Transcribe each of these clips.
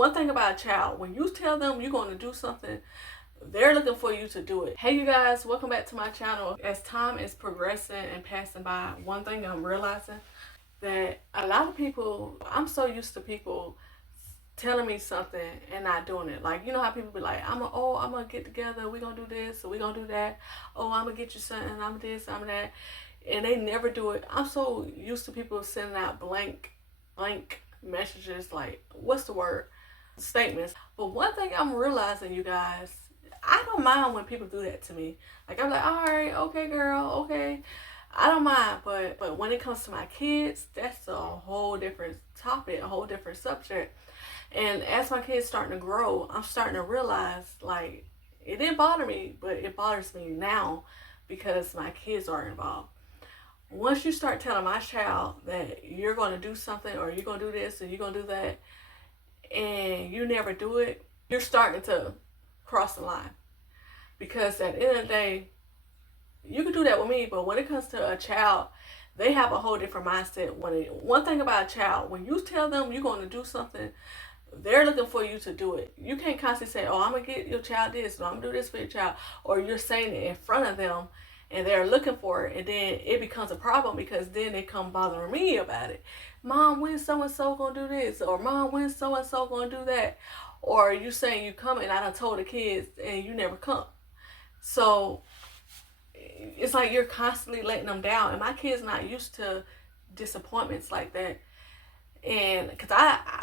one thing about a child, when you tell them you're going to do something, they're looking for you to do it. Hey you guys, welcome back to my channel. As time is progressing and passing by, one thing I'm realizing that a lot of people, I'm so used to people telling me something and not doing it. Like, you know how people be like, I'm gonna get together, we're gonna do this, or we're gonna do that. Oh, I'm gonna get you something, I'm this, I'm that. And they never do it. I'm so used to people sending out blank messages, like, what's the word? Statements. But one thing I'm realizing, you guys, I don't mind when people do that to me. Like, I'm like, all right, okay, girl, okay. I don't mind, but when it comes to my kids, that's a whole different topic, a whole different subject. And as my kids starting to grow, I'm starting to realize, like, it didn't bother me, but it bothers me now because my kids are involved. Once you start telling my child that you're going to do something, or you're going to do this, or you're going to do that, and you never do it, you're starting to cross the line. Because at the end of the day, you can do that with me, but when it comes to a child, they have a whole different mindset. One thing about a child, when you tell them you're going to do something, they're looking for you to do it. You can't constantly say, oh, I'm going to get your child this, or I'm going to do this for your child, or you're saying it in front of them, and they're looking for it, and then it becomes a problem because then they come bothering me about it. Mom, when so-and-so going to do this? Or Mom, when so-and-so going to do that? Or you saying you come and I done told the kids and you never come. So it's like you're constantly letting them down, and my kids not used to disappointments like that. And because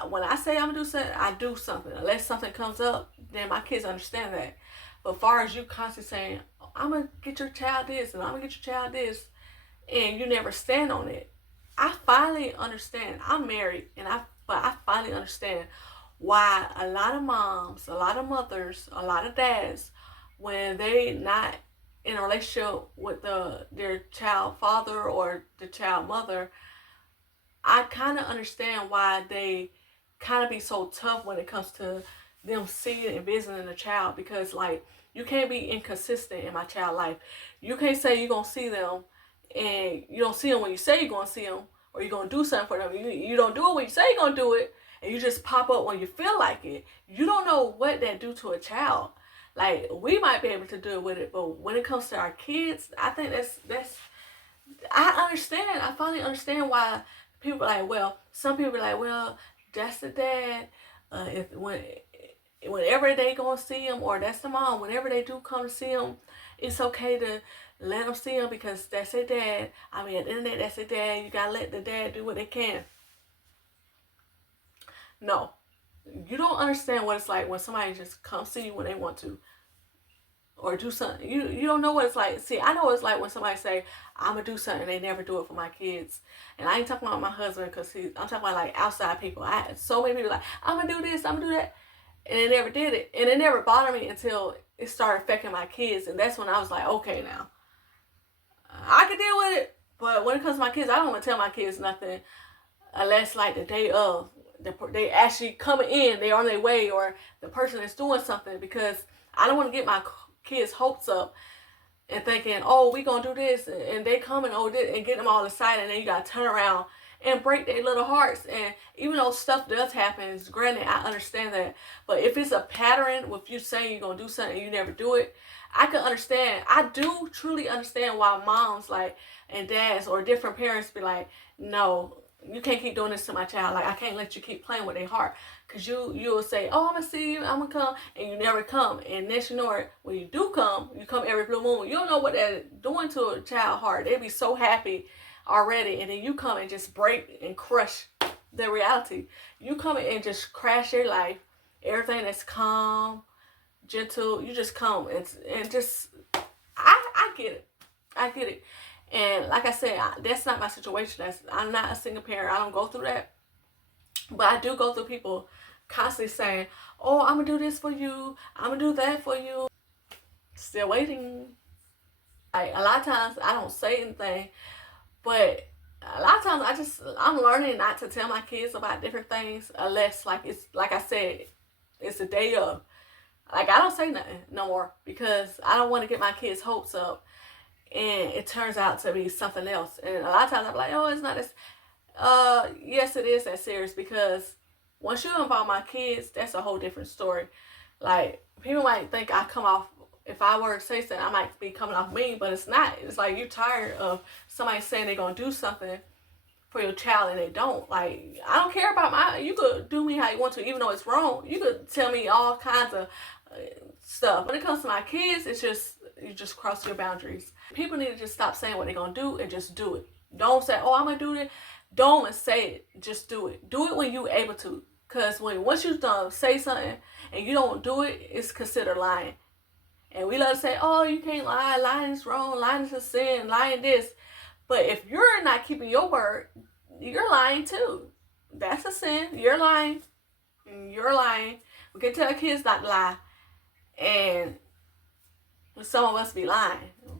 when I say I'm gonna do something, I do something. Unless something comes up, then my kids understand that. But as far as you constantly saying, I'm gonna get your child this and I'm gonna get your child this, and you never stand on it, I finally understand. I'm married, but I finally understand why a lot of moms, a lot of mothers, a lot of dads, when they not in a relationship with their child father or the child mother, I kind of understand why they kind of be so tough when it comes to them seeing and visiting a child. Because, like, you can't be inconsistent in my child life. You can't say you're going to see them and you don't see them when you say you're going to see them, or you're going to do something for them. You don't do it when you say you're going to do it, and you just pop up when you feel like it. You don't know what that do to a child. Like, we might be able to do it with it, but when it comes to our kids, I think that's I understand. I finally understand why people are like, well, some people are like, well, that's the dad. Whenever they go and see him, or that's the mom, whenever they do come to see him, it's okay to let them see him because that's their dad. I mean, at the end of the day, that's their dad. You gotta let the dad do what they can. No, you don't understand what it's like when somebody just comes see you when they want to, or do something. You don't know what it's like. See, I know what it's like when somebody say, I'm gonna do something, and they never do it for my kids. And I ain't talking about my husband, because I'm talking about like outside people. I had so many people like, I'm gonna do this, I'm gonna do that, and they never did it. And it never bothered me until it started affecting my kids, and that's when I was like, okay, now I can deal with it. But when it comes to my kids, I don't want to tell my kids nothing unless like the day of they actually coming in, they're on their way, or the person is doing something, because I don't want to get my kids' hopes up and thinking, oh, we gonna do this, and they come and oh this, and get them all excited, and then you gotta turn around and break their little hearts. And even though stuff does happen, granted, I understand that, but if it's a pattern with you saying you're gonna do something and you never do it, I can understand. I do truly understand why moms like and dads or different parents be like, no, you can't keep doing this to my child. Like, I can't let you keep playing with their heart. Because you'll say, oh, I'm going to see you, I'm going to come, and you never come. And next you know it, when you do come, you come every blue moon. You don't know what they're doing to a child's heart. They'd be so happy already. And then you come and just break and crush their reality. You come and just crash their life. Everything that's calm, gentle, you just come and just, I get it. I get it. And like I said, that's not my situation. I'm not a single parent. I don't go through that. But I do go through people constantly saying, oh, I'm going to do this for you. I'm going to do that for you. Still waiting. Like, a lot of times I don't say anything. But a lot of times I'm learning not to tell my kids about different things unless, like, it's like I said, it's a day of. Like, I don't say nothing no more because I don't want to get my kids' hopes up and it turns out to be something else. And a lot of times I'm like, oh, it's not as yes, it is that serious, because Once you involve my kids, that's a whole different story. Like, people might think I come off, if I were to say something, I might be coming off mean, but it's not. It's like you're tired of somebody saying they're going to do something for your child and they don't. Like, I don't care about you could do me how you want to, even though it's wrong. You could tell me all kinds of stuff. When it comes to my kids, it's just, you just cross your boundaries. People need to just stop saying what they're going to do and just do it. Don't say, oh, I'm going to do this. Don't say it. Just do it. Do it when you're able to. Because once you say something and you don't do it, it's considered lying. And we love to say, oh, you can't lie. Lying is wrong. Lying is a sin. Lying this. But if you're not keeping your word, you're lying too. That's a sin. You're lying. You're lying. We can tell kids not to lie. And some of us be lying.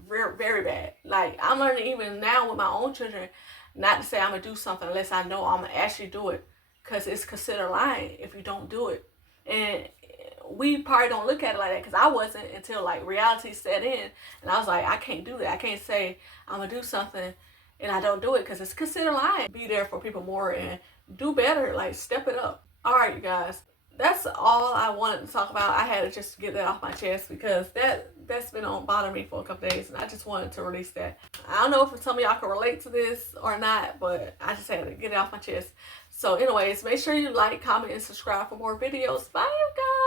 Very, very bad. Like, I'm learning even now with my own children not to say I'm going to do something unless I know I'm going to actually do it. Because it's considered lying if you don't do it. And we probably don't look at it like that, because I wasn't until like reality set in. And I was like, I can't do that. I can't say I'm going to do something and I don't do it, because it's considered lying. Be there for people more and do better. Like, step it up. All right, you guys. That's all I wanted to talk about. I had to just get that off my chest, because that's been bothering me for a couple days, and I just wanted to release that. I don't know if some of y'all can relate to this or not, but I just had to get it off my chest. So anyways, make sure you like, comment, and subscribe for more videos. Bye, you guys.